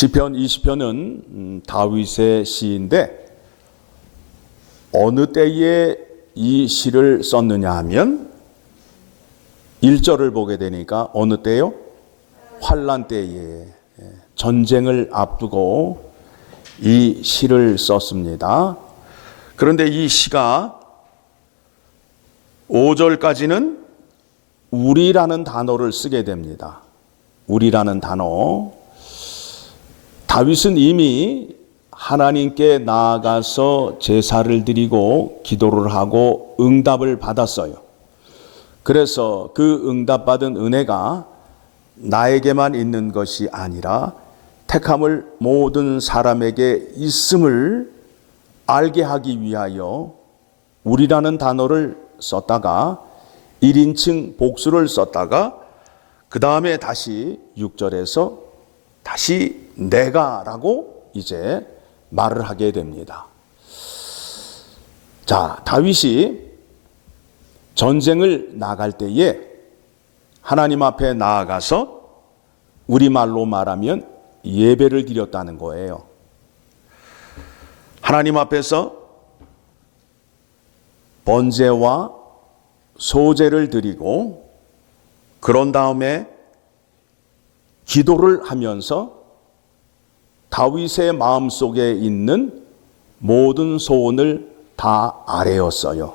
시편 20편은 다윗의 시인데 어느 때에 이 시를 썼느냐 하면 1절을 보게 되니까 어느 때요? 환난 때에, 전쟁을 앞두고 이 시를 썼습니다. 그런데 이 시가 5절까지는 우리라는 단어를 쓰게 됩니다. 우리라는 단어. 다윗은 이미 하나님께 나아가서 제사를 드리고 기도를 하고 응답을 받았어요. 그래서 그 응답받은 은혜가 나에게만 있는 것이 아니라 택함을 모든 사람에게 있음을 알게 하기 위하여 우리라는 단어를 썼다가 1인칭 복수를 썼다가 그 다음에 다시 6절에서 다시 내가라고 이제 말을 하게 됩니다. 자, 다윗이 전쟁을 나갈 때에 하나님 앞에 나아가서 우리말로 말하면 예배를 드렸다는 거예요. 하나님 앞에서 번제와 소제를 드리고 그런 다음에 기도를 하면서 다윗의 마음속에 있는 모든 소원을 다 아뢰었어요.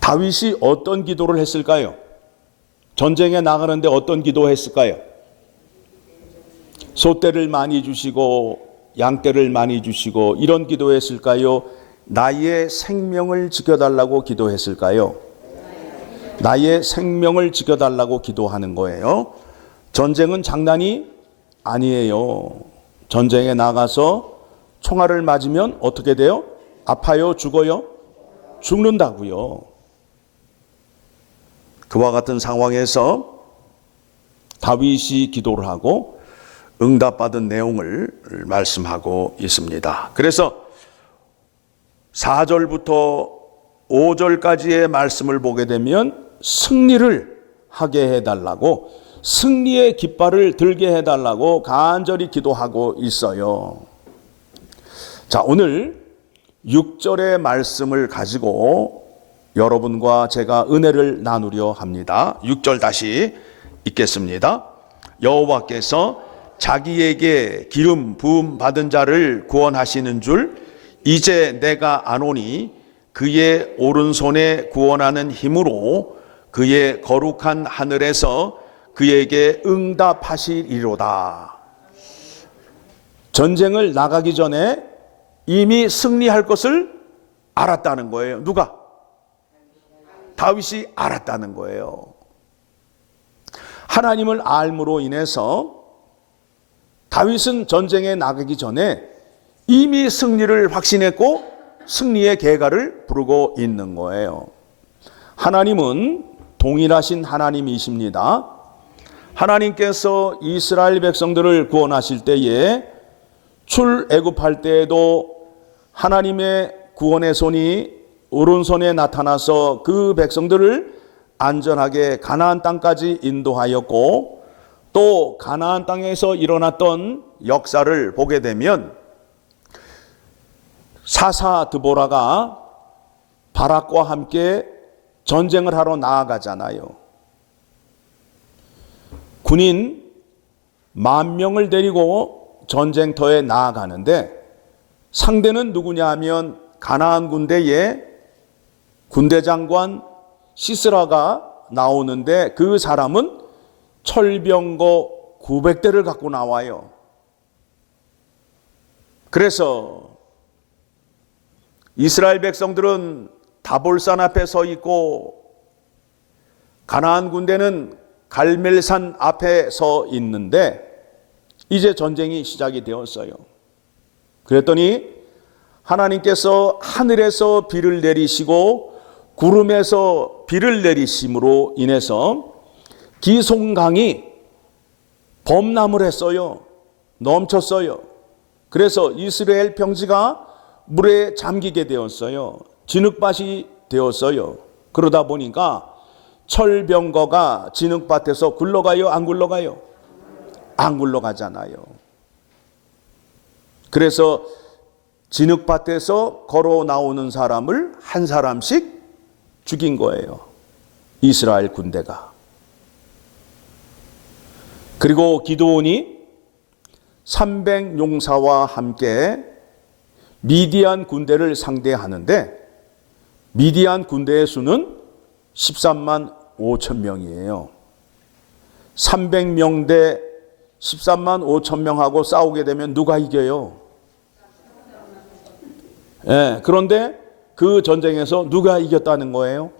다윗이 어떤 기도를 했을까요? 전쟁에 나가는데 어떤 기도했을까요? 소떼를 많이 주시고 양떼를 많이 주시고 이런 기도했을까요? 나의 생명을 지켜달라고 기도했을까요? 나의 생명을 지켜달라고 기도하는 거예요. 전쟁은 장난이 아니에요. 전쟁에 나가서 총알을 맞으면 어떻게 돼요? 아파요? 죽어요? 죽는다고요. 그와 같은 상황에서 다윗이 기도를 하고 응답받은 내용을 말씀하고 있습니다. 그래서 4절부터 5절까지의 말씀을 보게 되면 승리를 하게 해달라고, 승리의 깃발을 들게 해달라고 간절히 기도하고 있어요. 자, 오늘 6절의 말씀을 가지고 여러분과 제가 은혜를 나누려 합니다. 6절 다시 읽겠습니다. 여호와께서 자기에게 기름 부음 받은 자를 구원하시는 줄 이제 내가 아노니 그의 오른손에 구원하는 힘으로 그의 거룩한 하늘에서 그에게 응답하시리로다. 전쟁을 나가기 전에 이미 승리할 것을 알았다는 거예요. 누가? 다윗이 알았다는 거예요. 하나님을 알므로 인해서 다윗은 전쟁에 나가기 전에 이미 승리를 확신했고 승리의 계가를 부르고 있는 거예요. 하나님은 동일하신 하나님이십니다. 하나님께서 이스라엘 백성들을 구원하실 때에 출애굽할 때에도 하나님의 구원의 손이 오른손에 나타나서 그 백성들을 안전하게 가나안 땅까지 인도하였고, 또 가나안 땅에서 일어났던 역사를 보게 되면 사사 드보라가 바락과 함께 전쟁을 하러 나아가잖아요. 군인 10,000명을 데리고 전쟁터에 나아가는데 상대는 누구냐 하면 가나안 군대의 군대장관 시스라가 나오는데 그 사람은 철병거 900대를 갖고 나와요. 그래서 이스라엘 백성들은 다볼산 앞에 서 있고 가나안 군대는 갈멜산 앞에 서 있는데 이제 전쟁이 시작이 되었어요. 그랬더니 하나님께서 하늘에서 비를 내리시고 구름에서 비를 내리심으로 인해서 기송강이 범람을 했어요. 넘쳤어요. 그래서 이스라엘 평지가 물에 잠기게 되었어요. 진흙밭이 되었어요. 그러다 보니까 철병거가 진흙밭에서 굴러가요? 안 굴러가요? 안 굴러가잖아요. 그래서 진흙밭에서 걸어 나오는 사람을 한 사람씩 죽인 거예요. 이스라엘 군대가. 그리고 기드온이 300용사와 함께 미디안 군대를 상대하는데 미디안 군대의 수는 13만 5천 명이에요. 300명 대 13만 5천 명하고 싸우게 되면 누가 이겨요? 예, 그런데 그 전쟁에서 누가 이겼다는 거예요?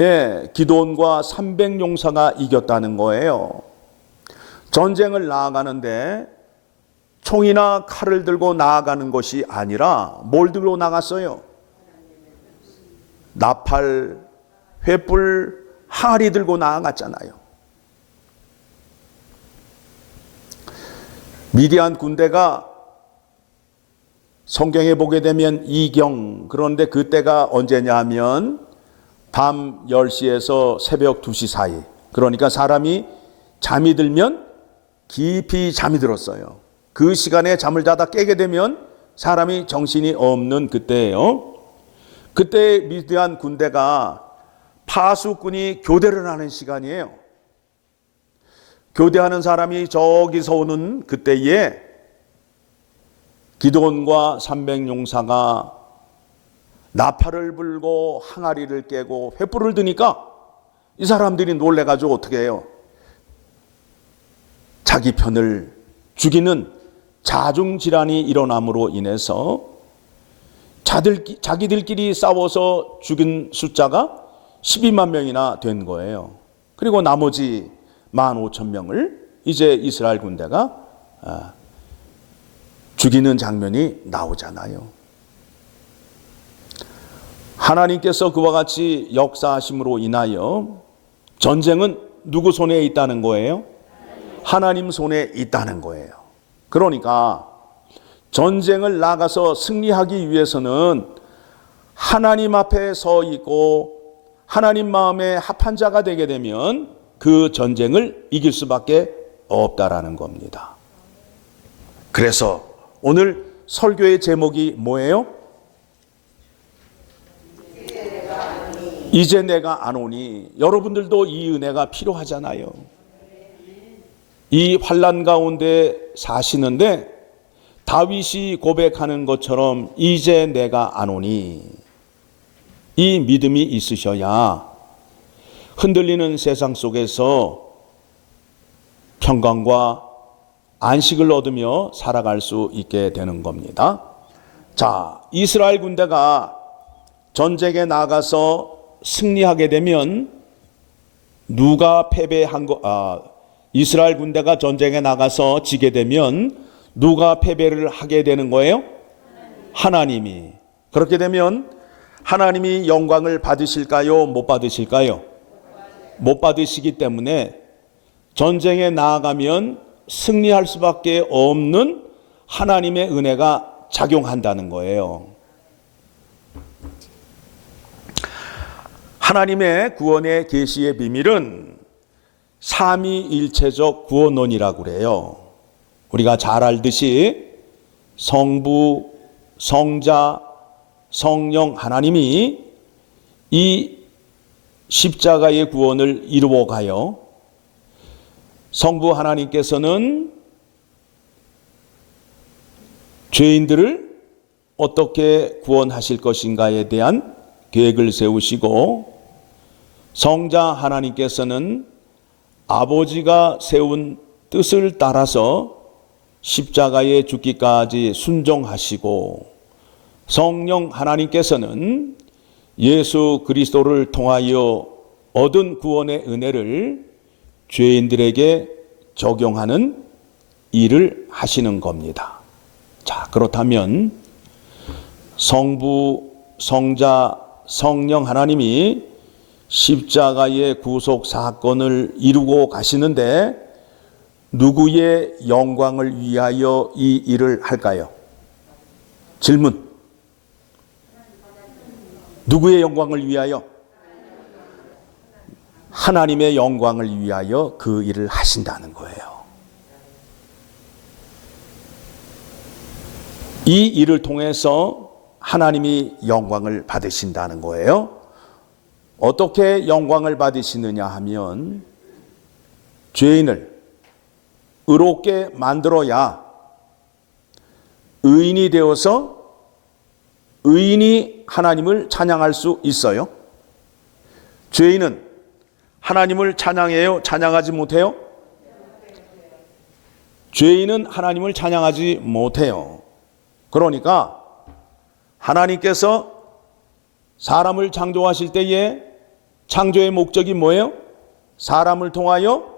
예, 기드온과 300용사가 이겼다는 거예요. 전쟁을 나아가는데 총이나 칼을 들고 나아가는 것이 아니라 뭘 들고 나갔어요? 나팔, 횃불, 항아리 들고 나아갔잖아요. 미디안 군대가 성경에 보게 되면 이경, 그런데 그때가 언제냐 하면 밤 10시에서 새벽 2시 사이, 그러니까 사람이 잠이 들면 깊이 잠이 들었어요. 그 시간에 잠을 자다 깨게 되면 사람이 정신이 없는 그때예요. 그때 미디안 군대가 파수꾼이 교대를 하는 시간이에요. 교대하는 사람이 저기서 오는 그때에 기드온과 300용사가 나팔을 불고 항아리를 깨고 횃불을 드니까 이 사람들이 놀래가지고 어떻게 해요? 자기 편을 죽이는 자중질환이 일어남으로 인해서 자기들끼리 싸워서 죽인 숫자가 12만 명이나 된 거예요. 그리고 나머지 15,000명을 이제 이스라엘 군대가 죽이는 장면이 나오잖아요. 하나님께서 그와 같이 역사하심으로 인하여 전쟁은 누구 손에 있다는 거예요? 하나님 손에 있다는 거예요. 그러니까 전쟁을 나가서 승리하기 위해서는 하나님 앞에 서 있고 하나님 마음에 합한 자가 되게 되면 그 전쟁을 이길 수밖에 없다라는 겁니다. 그래서 오늘 설교의 제목이 뭐예요? 이제 내가 안 오니. 여러분들도 이 은혜가 필요하잖아요. 이 환난 가운데 사시는데 다윗이 고백하는 것처럼 이제 내가 안 오니, 이 믿음이 있으셔야 흔들리는 세상 속에서 평강과 안식을 얻으며 살아갈 수 있게 되는 겁니다. 자, 이스라엘 군대가 전쟁에 나가서 승리하게 되면 누가 이스라엘 군대가 전쟁에 나가서 지게 되면 누가 패배를 하게 되는 거예요? 하나님이. 그렇게 되면 하나님이 영광을 받으실까요? 못 받으실까요? 못 받으시기 때문에 전쟁에 나아가면 승리할 수밖에 없는 하나님의 은혜가 작용한다는 거예요. 하나님의 구원의 계시의 비밀은 삼위일체적 구원론이라고 그래요. 우리가 잘 알듯이 성부, 성자, 성령 하나님이 이 십자가의 구원을 이루어 가요. 성부 하나님께서는 죄인들을 어떻게 구원하실 것인가에 대한 계획을 세우시고, 성자 하나님께서는 아버지가 세운 뜻을 따라서 십자가에 죽기까지 순종하시고, 성령 하나님께서는 예수 그리스도를 통하여 얻은 구원의 은혜를 죄인들에게 적용하는 일을 하시는 겁니다. 자, 그렇다면 성부, 성자, 성령 하나님이 십자가의 구속 사건을 이루고 가시는데 누구의 영광을 위하여 이 일을 할까요? 질문. 누구의 영광을 위하여? 하나님의 영광을 위하여 그 일을 하신다는 거예요. 이 일을 통해서 하나님이 영광을 받으신다는 거예요. 어떻게 영광을 받으시느냐 하면 죄인을 의롭게 만들어야 의인이 되어서 의인이 하나님을 찬양할 수 있어요. 죄인은 하나님을 찬양해요? 찬양하지 못해요? 죄인은 하나님을 찬양하지 못해요. 그러니까 하나님께서 사람을 창조하실 때에 창조의 목적이 뭐예요? 사람을 통하여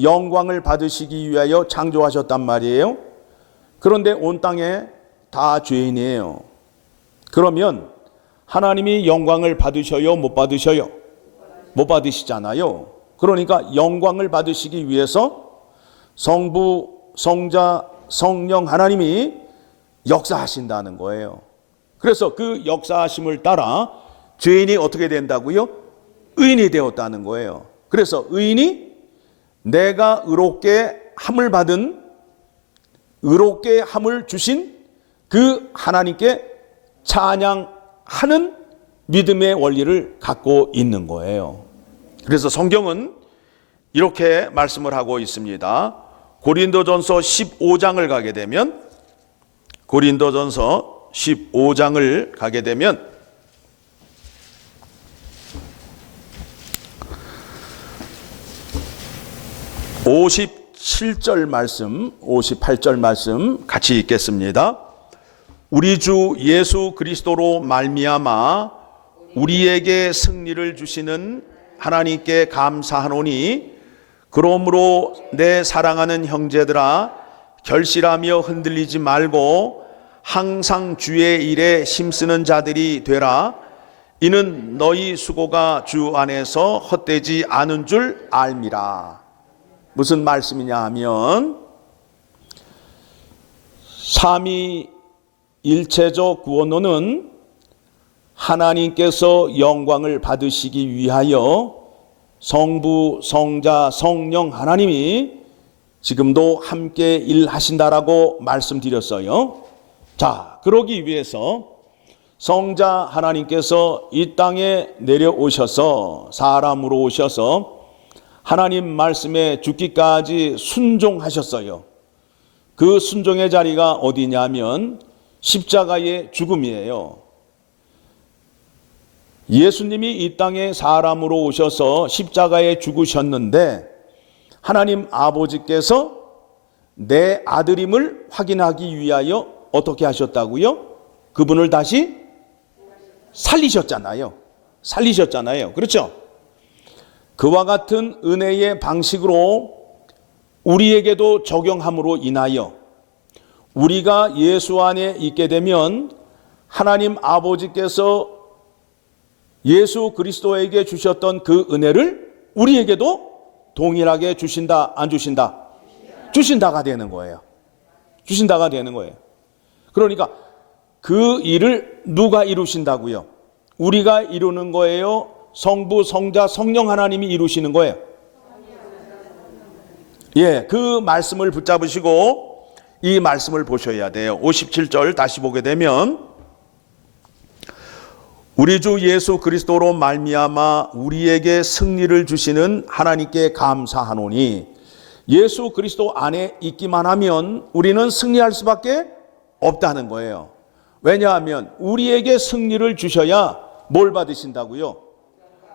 영광을 받으시기 위하여 창조하셨단 말이에요. 그런데 온 땅에 다 죄인이에요. 그러면 하나님이 영광을 받으셔요? 못 받으셔요? 못 받으시잖아요. 그러니까 영광을 받으시기 위해서 성부, 성자, 성령 하나님이 역사하신다는 거예요. 그래서 그 역사하심을 따라 죄인이 어떻게 된다고요? 의인이 되었다는 거예요. 그래서 의인이 내가 의롭게 함을 받은, 의롭게 함을 주신 그 하나님께 찬양하는 믿음의 원리를 갖고 있는 거예요. 그래서 성경은 이렇게 말씀을 하고 있습니다. 고린도전서 15장을 가게 되면, 고린도전서 15장을 가게 되면 57절 말씀, 58절 말씀 같이 읽겠습니다. 우리 주 예수 그리스도로 말미암아 우리에게 승리를 주시는 하나님께 감사하노니, 그러므로 내 사랑하는 형제들아 결실하며 흔들리지 말고 항상 주의 일에 힘쓰는 자들이 되라. 이는 너희 수고가 주 안에서 헛되지 않은 줄 알미라. 무슨 말씀이냐 하면 삼위일체적 구원론은 하나님께서 영광을 받으시기 위하여 성부, 성자, 성령 하나님이 지금도 함께 일하신다라고 말씀드렸어요. 자, 그러기 위해서 성자 하나님께서 이 땅에 내려오셔서 사람으로 오셔서 하나님 말씀에 죽기까지 순종하셨어요. 그 순종의 자리가 어디냐면 십자가의 죽음이에요. 예수님이 이 땅에 사람으로 오셔서 십자가에 죽으셨는데 하나님 아버지께서 내 아들임을 확인하기 위하여 어떻게 하셨다고요? 그분을 다시 살리셨잖아요. 살리셨잖아요. 그렇죠? 그와 같은 은혜의 방식으로 우리에게도 적용함으로 인하여 우리가 예수 안에 있게 되면 하나님 아버지께서 예수 그리스도에게 주셨던 그 은혜를 우리에게도 동일하게 주신다, 안 주신다? 주신다가 되는 거예요. 주신다가 되는 거예요. 그러니까 그 일을 누가 이루신다고요? 우리가 이루는 거예요? 성부, 성자, 성령 하나님이 이루시는 거예요? 예, 그 말씀을 붙잡으시고 이 말씀을 보셔야 돼요. 57절 다시 보게 되면 우리 주 예수 그리스도로 말미암아 우리에게 승리를 주시는 하나님께 감사하노니, 예수 그리스도 안에 있기만 하면 우리는 승리할 수밖에 없다는 거예요. 왜냐하면 우리에게 승리를 주셔야 뭘 받으신다고요?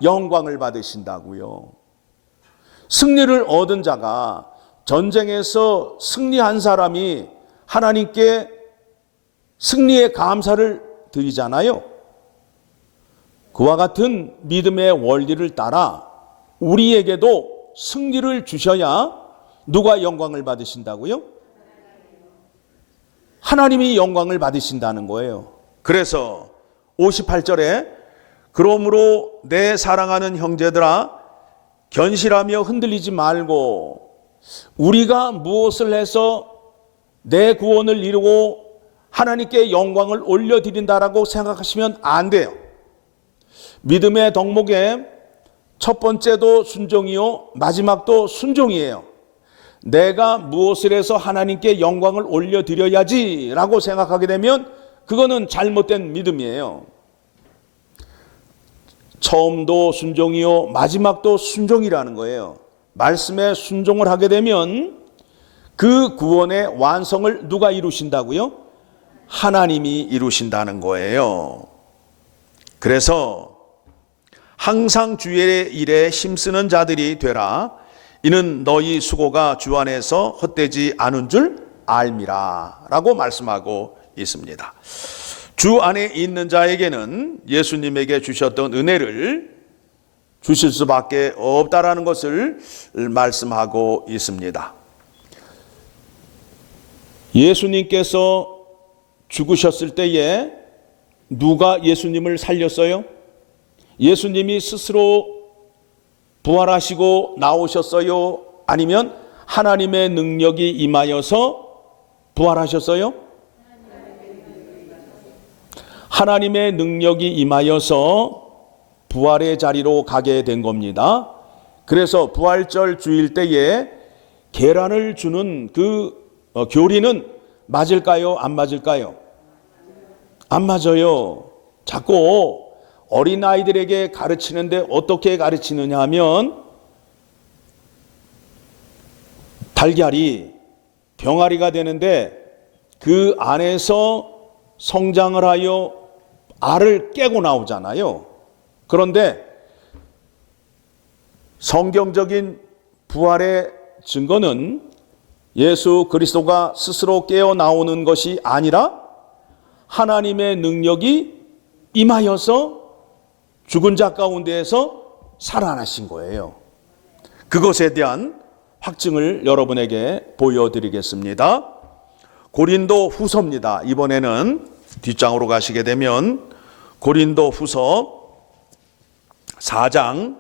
영광을 받으신다고요. 승리를 얻은 자가, 전쟁에서 승리한 사람이 하나님께 승리의 감사를 드리잖아요. 그와 같은 믿음의 원리를 따라 우리에게도 승리를 주셔야 누가 영광을 받으신다고요? 하나님이 영광을 받으신다는 거예요. 그래서 58절에 그러므로 내 사랑하는 형제들아 견실하며 흔들리지 말고, 우리가 무엇을 해서 내 구원을 이루고 하나님께 영광을 올려드린다라고 생각하시면 안 돼요. 믿음의 덕목에 첫 번째도 순종이요 마지막도 순종이에요. 내가 무엇을 해서 하나님께 영광을 올려드려야지 라고 생각하게 되면 그거는 잘못된 믿음이에요. 처음도 순종이요 마지막도 순종이라는 거예요. 말씀에 순종을 하게 되면 그 구원의 완성을 누가 이루신다고요? 하나님이 이루신다는 거예요. 그래서 항상 주의 일에 힘쓰는 자들이 되라. 이는 너희 수고가 주 안에서 헛되지 않은 줄 알미라 라고 말씀하고 있습니다. 주 안에 있는 자에게는 예수님에게 주셨던 은혜를 주실 수밖에 없다라는 것을 말씀하고 있습니다. 예수님께서 죽으셨을 때에 누가 예수님을 살렸어요? 예수님이 스스로 부활하시고 나오셨어요? 아니면 하나님의 능력이 임하여서 부활하셨어요? 하나님의 능력이 임하여서 부활의 자리로 가게 된 겁니다. 그래서 부활절 주일 때에 계란을 주는 그 교리는 맞을까요? 안 맞을까요? 안 맞아요. 자꾸 어린아이들에게 가르치는데 어떻게 가르치느냐 하면 달걀이 병아리가 되는데 그 안에서 성장을 하여 알을 깨고 나오잖아요. 그런데 성경적인 부활의 증거는 예수 그리스도가 스스로 깨어 나오는 것이 아니라 하나님의 능력이 임하여서 죽은 자 가운데에서 살아나신 거예요. 그것에 대한 확증을 여러분에게 보여드리겠습니다. 고린도 후서입니다. 이번에는 뒷장으로 가시게 되면 고린도 후서 4장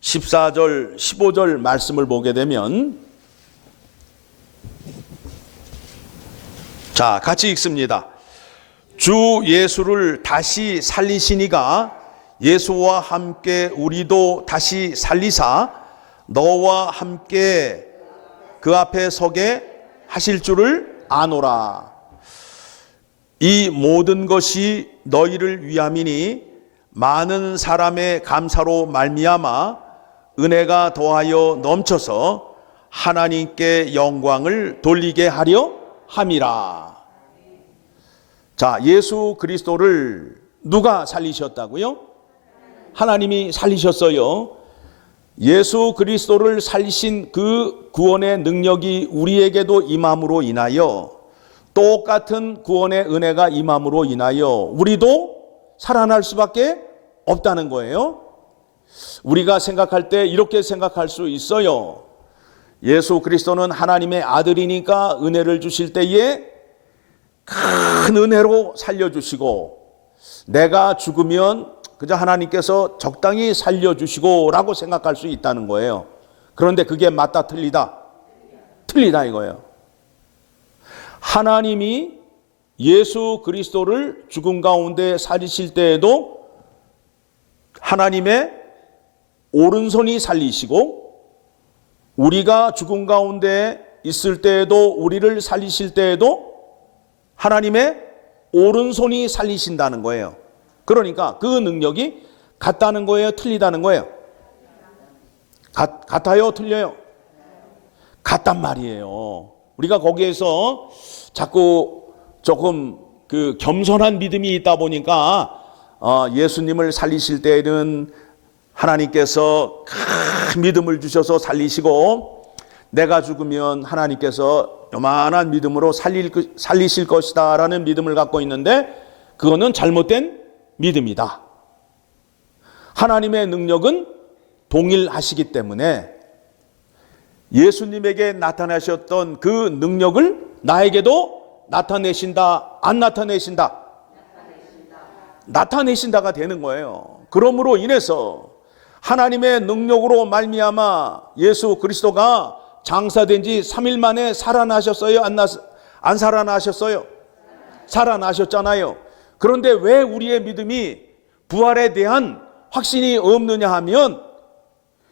14절 15절 말씀을 보게 되면 자, 같이 읽습니다. 주 예수를 다시 살리시니가 예수와 함께 우리도 다시 살리사 너와 함께 그 앞에 서게 하실 줄을 아노라. 이 모든 것이 너희를 위함이니 많은 사람의 감사로 말미암아 은혜가 더하여 넘쳐서 하나님께 영광을 돌리게 하려 함이라. 자, 예수 그리스도를 누가 살리셨다고요? 하나님이 살리셨어요. 예수 그리스도를 살리신 그 구원의 능력이 우리에게도 임함으로 인하여 똑같은 구원의 은혜가 임함으로 인하여 우리도 살아날 수밖에 없다는 거예요. 우리가 생각할 때 이렇게 생각할 수 있어요. 예수 그리스도는 하나님의 아들이니까 은혜를 주실 때에 큰 은혜로 살려주시고 내가 죽으면 그저 하나님께서 적당히 살려주시고 라고 생각할 수 있다는 거예요. 그런데 그게 맞다 틀리다? 틀리다 이거예요. 하나님이 예수 그리스도를 죽음 가운데 살리실 때에도 하나님의 오른손이 살리시고 우리가 죽음 가운데 있을 때에도 우리를 살리실 때에도 하나님의 오른손이 살리신다는 거예요. 그러니까 그 능력이 같다는 거예요? 틀리다는 거예요? 같아요? 틀려요? 같단 말이에요. 우리가 거기에서 자꾸 조금 그 겸손한 믿음이 있다 보니까 예수님을 살리실 때에는 하나님께서 큰 믿음을 주셔서 살리시고 내가 죽으면 하나님께서 요만한 믿음으로 살리실 것이다 라는 믿음을 갖고 있는데 그거는 잘못된 믿음이다. 하나님의 능력은 동일하시기 때문에 예수님에게 나타나셨던 그 능력을 나에게도 나타내신다, 안 나타내신다? 나타내신다가 되는 거예요. 그러므로 인해서 하나님의 능력으로 말미암아 예수 그리스도가 장사된 지 3일 만에 살아나셨어요? 안 살아나셨어요? 살아나셨잖아요. 그런데 왜 우리의 믿음이 부활에 대한 확신이 없느냐 하면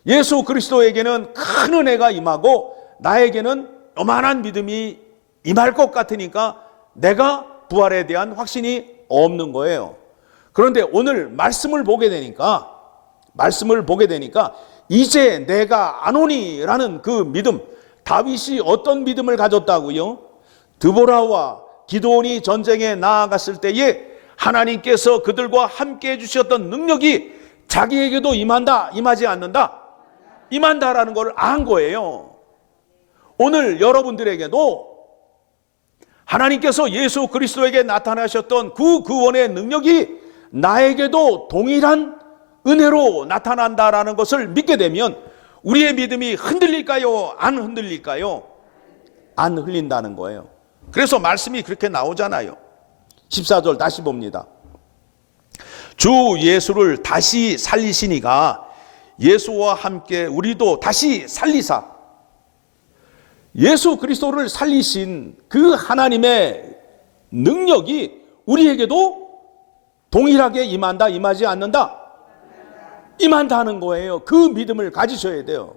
예수 그리스도에게는 큰 은혜가 임하고 나에게는 요만한 믿음이 임할 것 같으니까 내가 부활에 대한 확신이 없는 거예요. 그런데 오늘 말씀을 보게 되니까 이제 내가 아노니라는 그 믿음, 다윗이 어떤 믿음을 가졌다고요? 드보라와 기드온이 전쟁에 나아갔을 때에 하나님께서 그들과 함께 해주셨던 능력이 자기에게도 임한다, 임하지 않는다? 임한다라는 걸 안 거예요. 오늘 여러분들에게도 하나님께서 예수 그리스도에게 나타나셨던 그 구원의 능력이 나에게도 동일한 은혜로 나타난다라는 것을 믿게 되면 우리의 믿음이 흔들릴까요? 안 흔들릴까요? 안 흔들린다는 거예요. 그래서 말씀이 그렇게 나오잖아요. 14절 다시 봅니다. 주 예수를 다시 살리시니가 예수와 함께 우리도 다시 살리사. 예수 그리스도를 살리신 그 하나님의 능력이 우리에게도 동일하게 임한다, 임하지 않는다? 임한다는 거예요. 그 믿음을 가지셔야 돼요.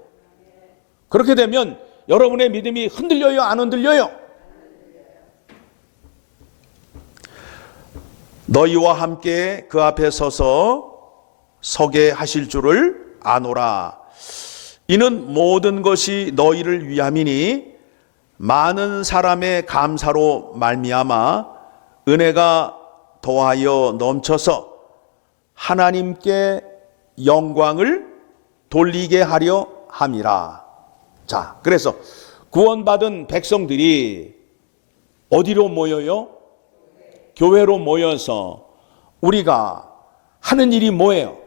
그렇게 되면 여러분의 믿음이 흔들려요, 안 흔들려요? 너희와 함께 그 앞에 서게 하실 줄을 아노라. 이는 모든 것이 너희를 위함이니 많은 사람의 감사로 말미암아 은혜가 더하여 넘쳐서 하나님께 영광을 돌리게 하려 함이라. 자, 그래서 구원받은 백성들이 어디로 모여요? 교회로 모여서 우리가 하는 일이 뭐예요?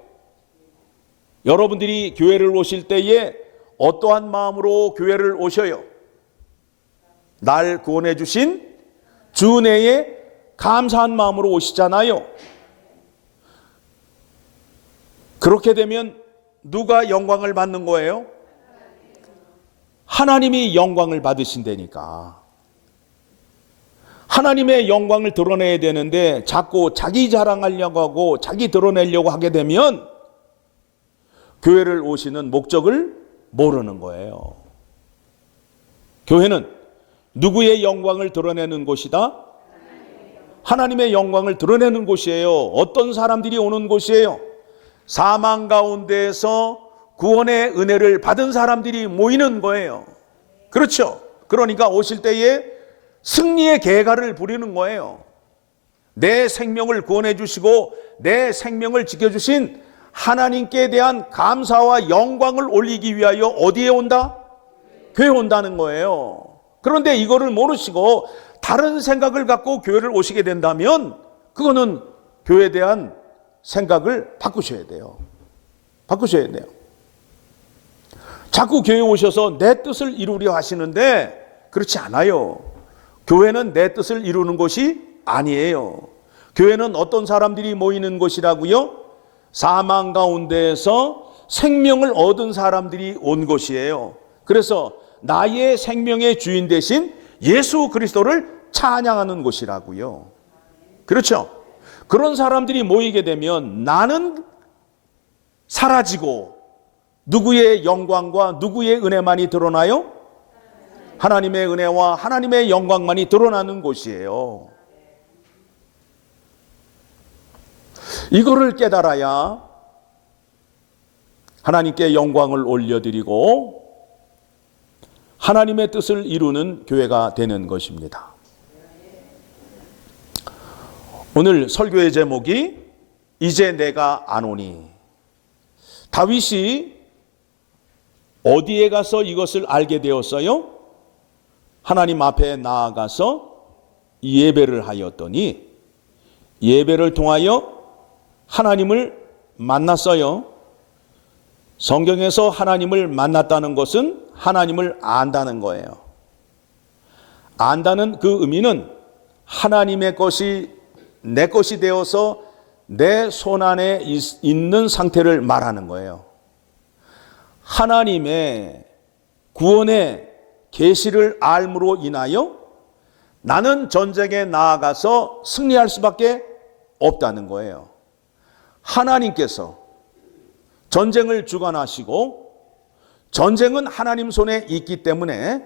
여러분들이 교회를 오실 때에 어떠한 마음으로 교회를 오셔요? 날 구원해 주신 주 은혜에 감사한 마음으로 오시잖아요. 그렇게 되면 누가 영광을 받는 거예요? 하나님이 영광을 받으신다니까. 하나님의 영광을 드러내야 되는데 자꾸 자기 자랑하려고 하고 자기 드러내려고 하게 되면 교회를 오시는 목적을 모르는 거예요. 교회는 누구의 영광을 드러내는 곳이다? 하나님의 영광을 드러내는 곳이에요. 어떤 사람들이 오는 곳이에요? 사망 가운데에서 구원의 은혜를 받은 사람들이 모이는 거예요. 그렇죠? 그러니까 오실 때에 승리의 계가를 부리는 거예요. 내 생명을 구원해 주시고 내 생명을 지켜주신 하나님께 대한 감사와 영광을 올리기 위하여 어디에 온다? 교회에 온다는 거예요. 그런데 이거를 모르시고 다른 생각을 갖고 교회를 오시게 된다면 그거는 교회에 대한 생각을 바꾸셔야 돼요. 바꾸셔야 돼요. 자꾸 교회에 오셔서 내 뜻을 이루려 하시는데 그렇지 않아요. 교회는 내 뜻을 이루는 곳이 아니에요. 교회는 어떤 사람들이 모이는 곳이라고요? 사망 가운데에서 생명을 얻은 사람들이 온 곳이에요. 그래서 나의 생명의 주인 되신 예수 그리스도를 찬양하는 곳이라고요. 그렇죠? 그런 사람들이 모이게 되면 나는 사라지고 누구의 영광과 누구의 은혜만이 드러나요? 하나님의 은혜와 하나님의 영광만이 드러나는 곳이에요. 이거를 깨달아야 하나님께 영광을 올려드리고 하나님의 뜻을 이루는 교회가 되는 것입니다. 오늘 설교의 제목이 이제 내가 아노니. 다윗이 어디에 가서 이것을 알게 되었어요? 하나님 앞에 나아가서 예배를 하였더니 예배를 통하여 하나님을 만났어요. 성경에서 하나님을 만났다는 것은 하나님을 안다는 거예요. 안다는 그 의미는 하나님의 것이 내 것이 되어서 내 손 안에 있는 상태를 말하는 거예요. 하나님의 구원의 계시를 알므로 인하여 나는 전쟁에 나아가서 승리할 수밖에 없다는 거예요. 하나님께서 전쟁을 주관하시고 전쟁은 하나님 손에 있기 때문에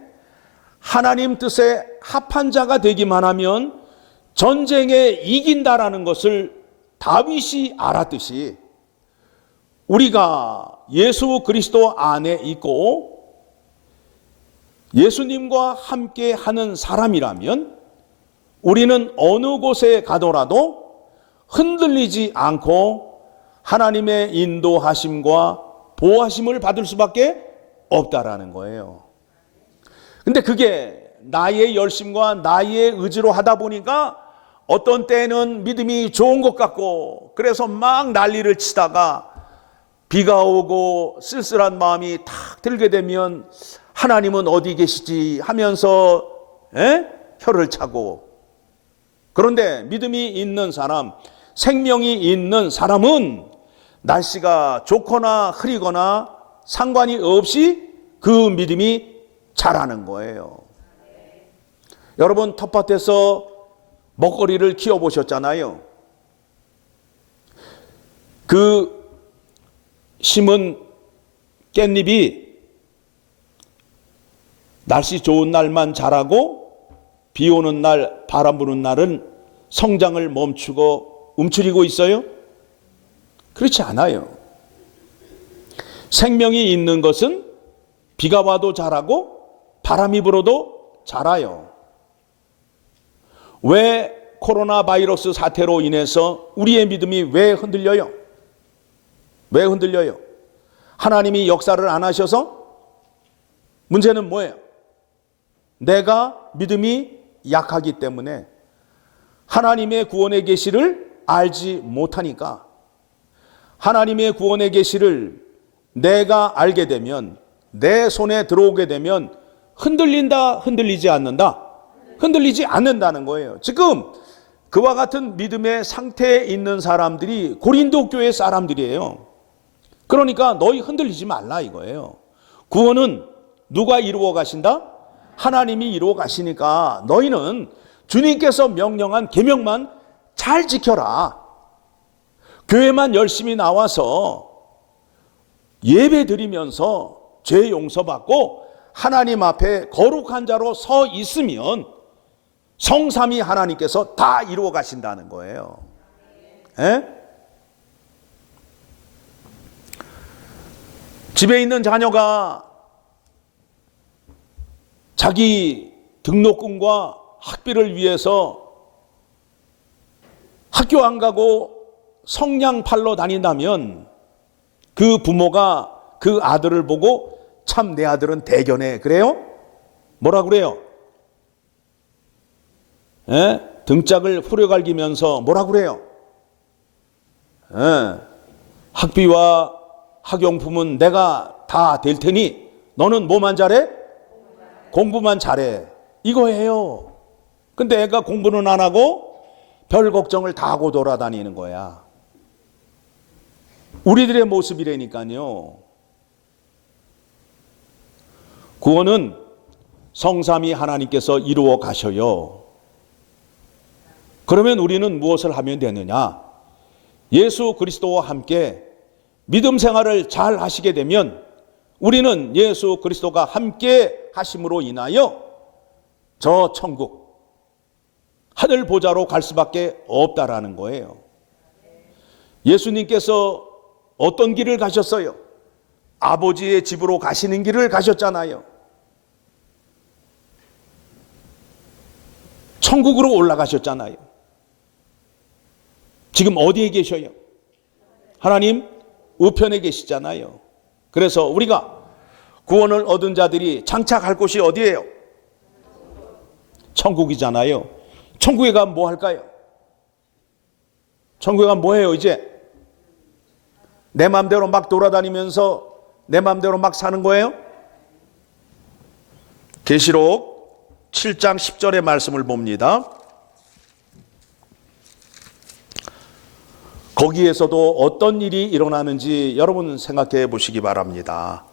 하나님 뜻에 합한 자가 되기만 하면 전쟁에 이긴다라는 것을 다윗이 알았듯이 우리가 예수 그리스도 안에 있고 예수님과 함께 하는 사람이라면 우리는 어느 곳에 가더라도 흔들리지 않고 하나님의 인도하심과 보호하심을 받을 수밖에 없다라는 거예요. 근데 그게 나의 열심과 나의 의지로 하다 보니까 어떤 때는 믿음이 좋은 것 같고 그래서 막 난리를 치다가 비가 오고 쓸쓸한 마음이 탁 들게 되면 하나님은 어디 계시지 하면서 혀를 차고, 그런데 믿음이 있는 사람, 생명이 있는 사람은 날씨가 좋거나 흐리거나 상관이 없이 그 믿음이 자라는 거예요. 여러분 텃밭에서 먹거리를 키워보셨잖아요. 그 심은 깻잎이 날씨 좋은 날만 자라고 비 오는 날, 바람 부는 날은 성장을 멈추고 움츠리고 있어요? 그렇지 않아요. 생명이 있는 것은 비가 와도 자라고 바람이 불어도 자라요. 왜 코로나 바이러스 사태로 인해서 우리의 믿음이 왜 흔들려요? 왜 흔들려요? 하나님이 역사를 안 하셔서? 문제는 뭐예요? 내가 믿음이 약하기 때문에 하나님의 구원의 계시를 알지 못하니까, 하나님의 구원의 계시를 내가 알게 되면, 내 손에 들어오게 되면 흔들린다, 흔들리지 않는다? 흔들리지 않는다는 거예요. 지금 그와 같은 믿음의 상태에 있는 사람들이 고린도 교회 사람들이에요. 그러니까 너희 흔들리지 말라 이거예요. 구원은 누가 이루어 가신다? 하나님이 이루어 가시니까 너희는 주님께서 명령한 계명만 잘 지켜라. 교회만 열심히 나와서 예배 드리면서 죄 용서받고 하나님 앞에 거룩한 자로 서 있으면 성삼위 하나님께서 다 이루어 가신다는 거예요. 에? 집에 있는 자녀가 자기 등록금과 학비를 위해서 학교 안 가고 성냥 팔러 다닌다면 그 부모가 그 아들을 보고 참 내 아들은 대견해. 그래요? 뭐라 그래요? 등짝을 후려갈기면서 뭐라 그래요? 학비와 학용품은 내가 다 될 테니 너는 뭐만 잘해? 공부만 잘해. 이거예요. 근데 애가 공부는 안 하고 별 걱정을 다 하고 돌아다니는 거야. 우리들의 모습이라니까요. 구원은 성삼위 하나님께서 이루어 가셔요. 그러면 우리는 무엇을 하면 되느냐? 예수 그리스도와 함께 믿음 생활을 잘 하시게 되면 우리는 예수 그리스도가 함께 하심으로 인하여 저 천국, 하늘 보좌로 갈 수밖에 없다라는 거예요. 예수님께서 어떤 길을 가셨어요? 아버지의 집으로 가시는 길을 가셨잖아요. 천국으로 올라가셨잖아요. 지금 어디에 계셔요? 하나님 우편에 계시잖아요. 그래서 우리가 구원을 얻은 자들이 장착할 곳이 어디예요? 천국이잖아요. 천국에 가면 뭐 할까요? 천국에 가면 뭐 해요 이제? 내 마음대로 막 돌아다니면서 내 마음대로 막 사는 거예요? 계시록 7장 10절의 말씀을 봅니다. 거기에서도 어떤 일이 일어나는지 여러분 생각해 보시기 바랍니다.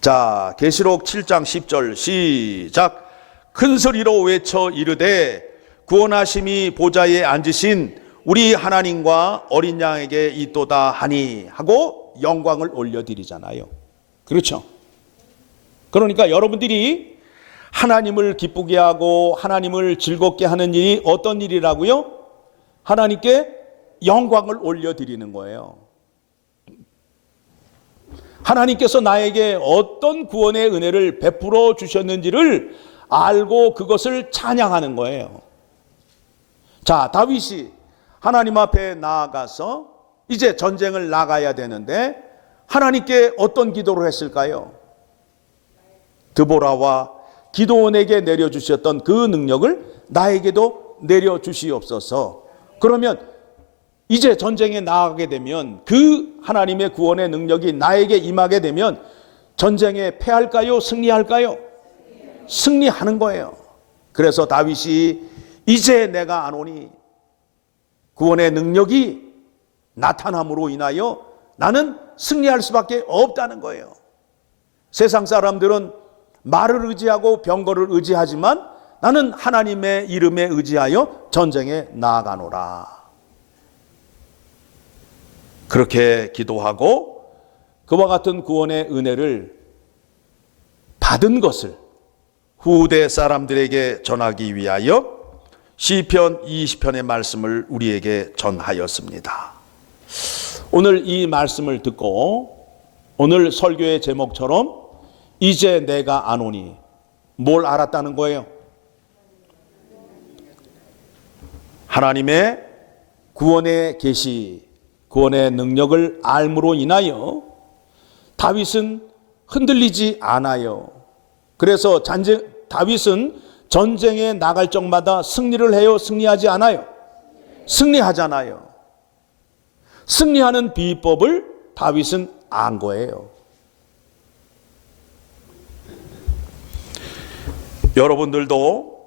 자, 계시록 7장 10절 시작. 큰 소리로 외쳐 이르되 구원하심이 보좌에 앉으신 우리 하나님과 어린 양에게 있도다 하니 하고 영광을 올려드리잖아요. 그렇죠? 그러니까 여러분들이 하나님을 기쁘게 하고 하나님을 즐겁게 하는 일이 어떤 일이라고요? 하나님께 영광을 올려드리는 거예요. 하나님께서 나에게 어떤 구원의 은혜를 베풀어 주셨는지를 알고 그것을 찬양하는 거예요. 자, 다윗이 하나님 앞에 나아가서 이제 전쟁을 나가야 되는데 하나님께 어떤 기도를 했을까요? 드보라와 기도원에게 내려주셨던 그 능력을 나에게도 내려주시옵소서. 그러면 이제 전쟁에 나가게 되면 그 하나님의 구원의 능력이 나에게 임하게 되면 전쟁에 패할까요? 승리할까요? 승리하는 거예요. 그래서 다윗이 이제 내가 아노니 구원의 능력이 나타남으로 인하여 나는 승리할 수밖에 없다는 거예요. 세상 사람들은 말을 의지하고 병거를 의지하지만 나는 하나님의 이름에 의지하여 전쟁에 나아가노라. 그렇게 기도하고 그와 같은 구원의 은혜를 받은 것을 후대 사람들에게 전하기 위하여 시편 20편의 말씀을 우리에게 전하였습니다. 오늘 이 말씀을 듣고 오늘 설교의 제목처럼 이제 내가 아노니 뭘 알았다는 거예요? 하나님의 구원의 계시, 구원의 능력을 알므로 인하여 다윗은 흔들리지 않아요. 그래서 다윗은 전쟁에 나갈 적마다 승리를 해요? 승리하지 않아요? 승리하잖아요. 승리하는 비법을 다윗은 안 거예요. 여러분들도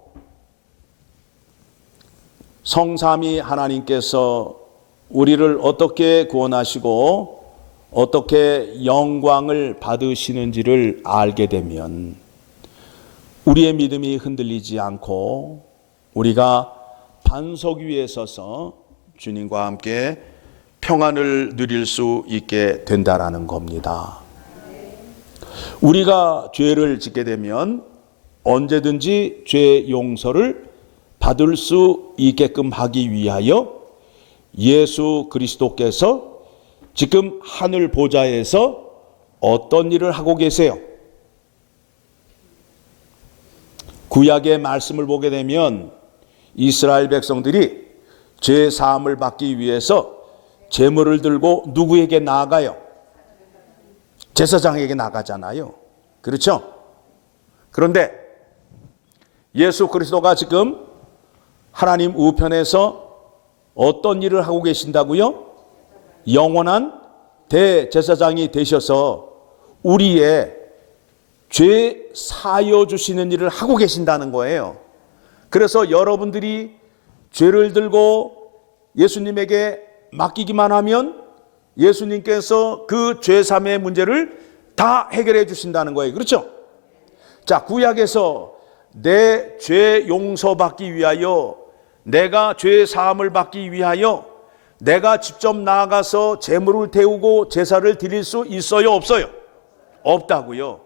성삼위 하나님께서 우리를 어떻게 구원하시고 어떻게 영광을 받으시는지를 알게 되면 우리의 믿음이 흔들리지 않고 우리가 반석 위에 서서 주님과 함께 평안을 누릴 수 있게 된다라는 겁니다. 우리가 죄를 짓게 되면 언제든지 죄 용서를 받을 수 있게끔 하기 위하여 예수 그리스도께서 지금 하늘 보좌에서 어떤 일을 하고 계세요? 구약의 말씀을 보게 되면 이스라엘 백성들이 죄 사함을 받기 위해서 제물을 들고 누구에게 나아가요? 제사장에게 나가잖아요. 그렇죠? 그런데 예수 그리스도가 지금 하나님 우편에서 어떤 일을 하고 계신다고요? 영원한 대제사장이 되셔서 우리의 죄 사여 주시는 일을 하고 계신다는 거예요. 그래서 여러분들이 죄를 들고 예수님에게 맡기기만 하면 예수님께서 그 죄사함의 문제를 다 해결해 주신다는 거예요. 그렇죠? 자, 구약에서 내 죄 용서받기 위하여 내가 죄 사함을 받기 위하여 내가 직접 나아가서 제물을 태우고 제사를 드릴 수 있어요? 없어요? 없다고요.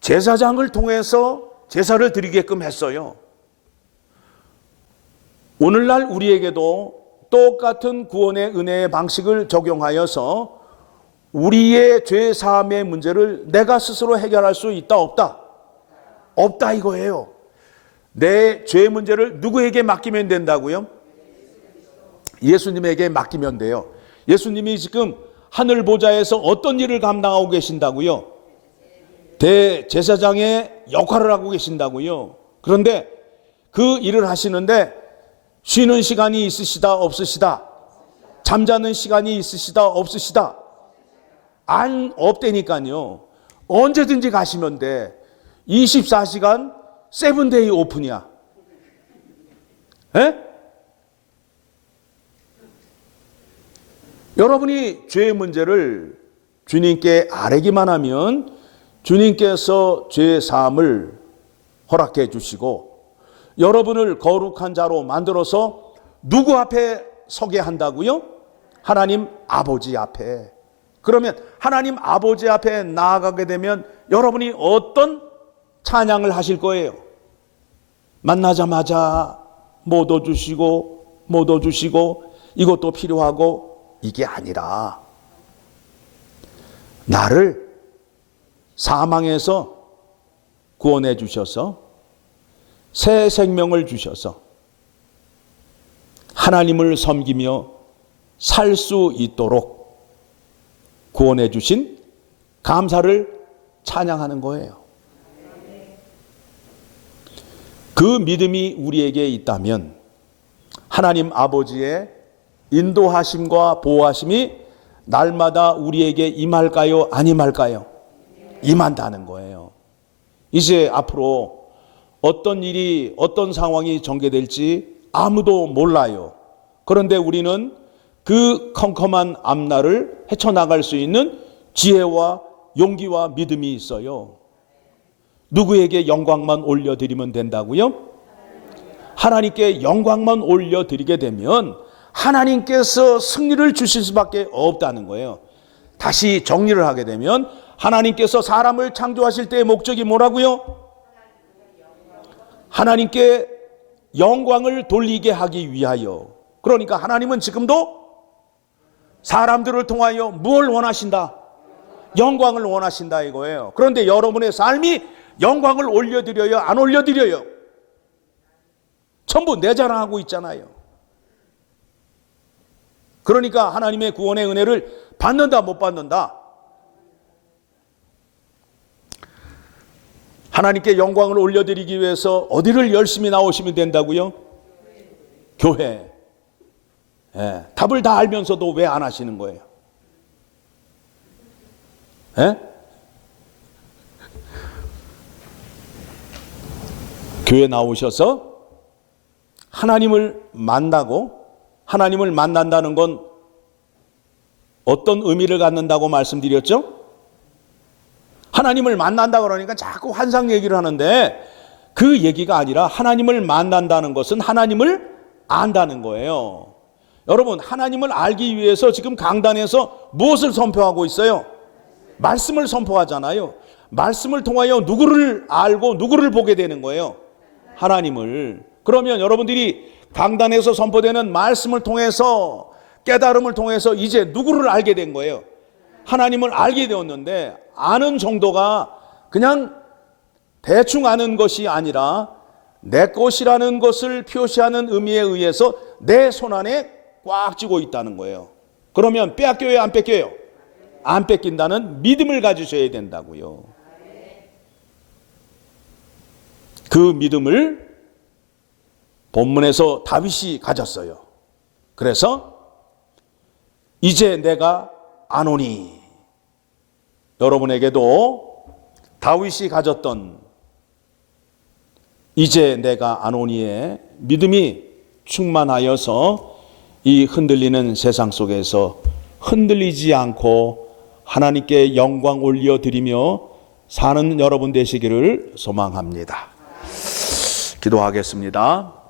제사장을 통해서 제사를 드리게끔 했어요. 오늘날 우리에게도 똑같은 구원의 은혜의 방식을 적용하여서 우리의 죄 사함의 문제를 내가 스스로 해결할 수 있다 없다? 없다 이거예요. 내 죄 문제를 누구에게 맡기면 된다고요? 예수님에게 맡기면 돼요. 예수님이 지금 하늘 보좌에서 어떤 일을 감당하고 계신다고요? 대제사장의 역할을 하고 계신다고요. 그런데 그 일을 하시는데 쉬는 시간이 있으시다 없으시다? 잠자는 시간이 있으시다 없으시다? 안 없다니까요. 언제든지 가시면 돼. 24시간 세븐데이 오픈이야. 에? 여러분이 죄의 문제를 주님께 아뢰기만 하면 주님께서 죄 사함을 허락해 주시고 여러분을 거룩한 자로 만들어서 누구 앞에 서게 한다고요? 하나님 아버지 앞에. 그러면 하나님 아버지 앞에 나아가게 되면 여러분이 어떤 찬양을 하실 거예요? 만나자마자 못 얻어주시고 이것도 필요하고, 이게 아니라 나를 사망에서 구원해 주셔서 새 생명을 주셔서 하나님을 섬기며 살 수 있도록 구원해 주신 감사를 찬양하는 거예요. 그 믿음이 우리에게 있다면 하나님 아버지의 인도하심과 보호하심이 날마다 우리에게 임할까요? 안 임할까요? 임한다는 거예요. 이제 앞으로 어떤 일이, 어떤 상황이 전개될지 아무도 몰라요. 그런데 우리는 그 컴컴한 앞날을 헤쳐나갈 수 있는 지혜와 용기와 믿음이 있어요. 누구에게 영광만 올려드리면 된다고요? 하나님께 영광만 올려드리게 되면 하나님께서 승리를 주실 수밖에 없다는 거예요. 다시 정리를 하게 되면 하나님께서 사람을 창조하실 때의 목적이 뭐라고요? 하나님께 영광을 돌리게 하기 위하여. 그러니까 하나님은 지금도 사람들을 통하여 무엇을 원하신다? 영광을 원하신다 이거예요. 그런데 여러분의 삶이 영광을 올려드려요? 안 올려드려요? 전부 내 자랑하고 있잖아요. 그러니까 하나님의 구원의 은혜를 받는다 못 받는다? 하나님께 영광을 올려드리기 위해서 어디를 열심히 나오시면 된다고요? 교회. 예, 답을 다 알면서도 왜 안 하시는 거예요? 예? 교회 나오셔서 하나님을 만나고, 하나님을 만난다는 건 어떤 의미를 갖는다고 말씀드렸죠? 하나님을 만난다 그러니까 자꾸 환상 얘기를 하는데 그 얘기가 아니라 하나님을 만난다는 것은 하나님을 안다는 거예요. 여러분, 하나님을 알기 위해서 지금 강단에서 무엇을 선포하고 있어요? 말씀을 선포하잖아요. 말씀을 통하여 누구를 알고 누구를 보게 되는 거예요? 하나님을. 그러면 여러분들이 강단에서 선포되는 말씀을 통해서, 깨달음을 통해서 이제 누구를 알게 된 거예요? 하나님을 알게 되었는데, 아는 정도가 그냥 대충 아는 것이 아니라 내 것이라는 것을 표시하는 의미에 의해서 내 손안에 꽉 쥐고 있다는 거예요. 그러면 빼앗겨요, 안 뺏겨요? 안 뺏긴다는 믿음을 가지셔야 된다고요. 그 믿음을 본문에서 다윗이 가졌어요. 그래서 이제 내가 아노니, 여러분에게도 다윗이 가졌던 이제 내가 아노니의 믿음이 충만하여서 이 흔들리는 세상 속에서 흔들리지 않고 하나님께 영광 올려드리며 사는 여러분 되시기를 소망합니다. 기도하겠습니다.